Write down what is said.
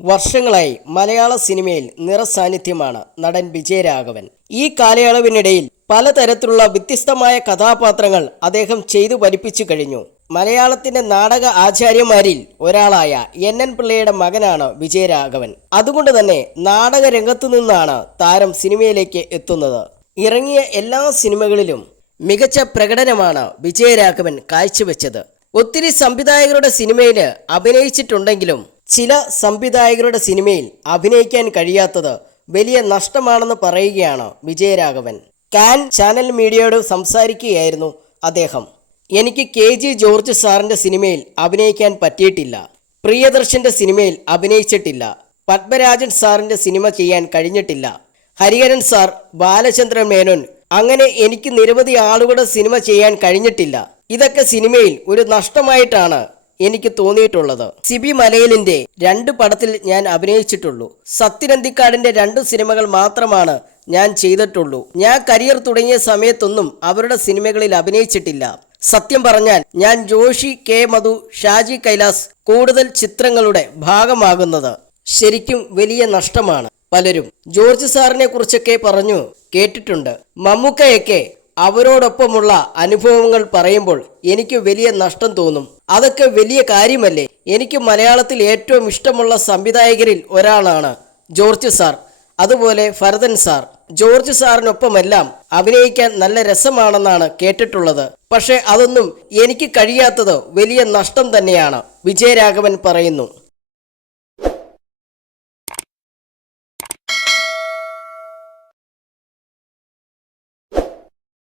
വർഷങ്ങളായി മലയാള സിനിമയിൽ നിറസാന്നിധ്യമാണ് നടൻ വിജയരാഘവൻ. ഈ കാലയളവിനിടയിൽ പലതരത്തിലുള്ള വ്യത്യസ്തമായ കഥാപാത്രങ്ങൾ അദ്ദേഹം ചെയ്തു ഫലിപ്പിച്ചു കഴിഞ്ഞു. മലയാളത്തിന്റെ നാടക ആചാര്യന്മാരിൽ ഒരാളായ NN പിള്ളയുടെ മകനാണ് വിജയരാഘവൻ. അതുകൊണ്ട് തന്നെ നാടക രംഗത്തു നിന്നാണ് താരം സിനിമയിലേക്ക് എത്തുന്നത്. ഇറങ്ങിയ എല്ലാ സിനിമകളിലും മികച്ച പ്രകടനമാണ് വിജയരാഘവൻ കാഴ്ചവെച്ചത്. ഒത്തിരി സംവിധായകരുടെ സിനിമയിൽ അഭിനയിച്ചിട്ടുണ്ടെങ്കിലും ചില സംവിധായകരുടെ സിനിമയിൽ അഭിനയിക്കാൻ കഴിയാത്തത് വലിയ നഷ്ടമാണെന്ന് പറയുകയാണ് വിജയരാഘവൻ. കാൻ ചാനൽ മീഡിയയോട് സംസാരിക്കുകയായിരുന്നു അദ്ദേഹം. എനിക്ക് KG ജോർജ് സാറിൻ്റെ സിനിമയിൽ അഭിനയിക്കാൻ പറ്റിയിട്ടില്ല, പ്രിയദർശൻ്റെ സിനിമയിൽ അഭിനയിച്ചിട്ടില്ല, പത്മരാജൻ സാറിൻ്റെ സിനിമ ചെയ്യാൻ കഴിഞ്ഞിട്ടില്ല, ഹരിഹരൻ സാർ, ബാലചന്ദ്രൻ മേനോൻ, അങ്ങനെ എനിക്ക് നിരവധി ആളുകളുടെ സിനിമ ചെയ്യാൻ കഴിഞ്ഞിട്ടില്ല. ഇതൊക്കെ സിനിമയിൽ ഒരു നഷ്ടമായിട്ടാണ് എനിക്ക് തോന്നിയിട്ടുള്ളത്. സിബി മലയിലിന്റെ 2 പടത്തിൽ ഞാൻ അഭിനയിച്ചിട്ടുള്ളൂ. സത്യനന്ദിക്കാടിന്റെ 2 സിനിമകൾ മാത്രമാണ് ഞാൻ ചെയ്തിട്ടുള്ളൂ. ഞാൻ കരിയർ തുടങ്ങിയ സമയത്തൊന്നും അവരുടെ സിനിമകളിൽ അഭിനയിച്ചിട്ടില്ല. സത്യം പറഞ്ഞാൽ ഞാൻ ജോഷി, K. മധു, ഷാജി കൈലാസ് കൂടുതൽ ചിത്രങ്ങളുടെ ഭാഗമാകുന്നത് ശരിക്കും വലിയ നഷ്ടമാണ്. പലരും ജോർജ് സാറിനെ കുറിച്ചൊക്കെ പറഞ്ഞു കേട്ടിട്ടുണ്ട്. മമ്മൂക്കയൊക്കെ അവരോടൊപ്പമുള്ള അനുഭവങ്ങൾ പറയുമ്പോൾ എനിക്ക് വലിയ നഷ്ടം തോന്നും. അതൊക്കെ വലിയ കാര്യമല്ലേ? എനിക്ക് മലയാളത്തിൽ ഏറ്റവും ഇഷ്ടമുള്ള സംവിധായകരിൽ ഒരാളാണ് ജോർജ് സാർ, അതുപോലെ ഭരതൻ സാർ. ജോർജ് സാറിനൊപ്പമെല്ലാം അഭിനയിക്കാൻ നല്ല രസമാണെന്നാണ് കേട്ടിട്ടുള്ളത്. പക്ഷെ അതൊന്നും എനിക്ക് കഴിയാത്തത് വലിയ നഷ്ടം തന്നെയാണ്, വിജയരാഘവൻ പറയുന്നു.